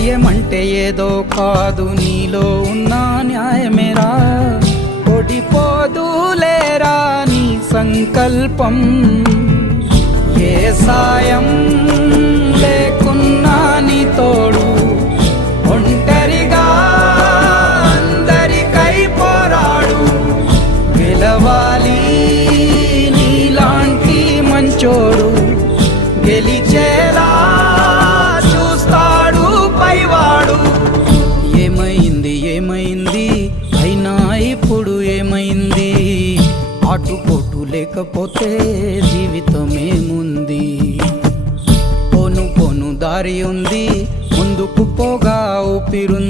ధైర్యమంటే ఏదో కాదు, నీలో ఉన్న న్యాయమేరా. ఓడిపోదులేరా నీ సంకల్పం. ఏ సాయం లేకున్నా నీ తోడు, ఒంటరిగా అందరికై పోరాడు. గెలవాలి నీలాంటి మంచోడు, గెలిచేలా చూస్తాడు పైవాడు. ఏమైంది ఏమైంది అయినా ఇప్పుడు ఏమైంది? ఆటుపోటు లేకపోతే జీవితమేముంది? పోను పోను దారి ఉంది, ముందుకు పోగా ఊపిరుంది.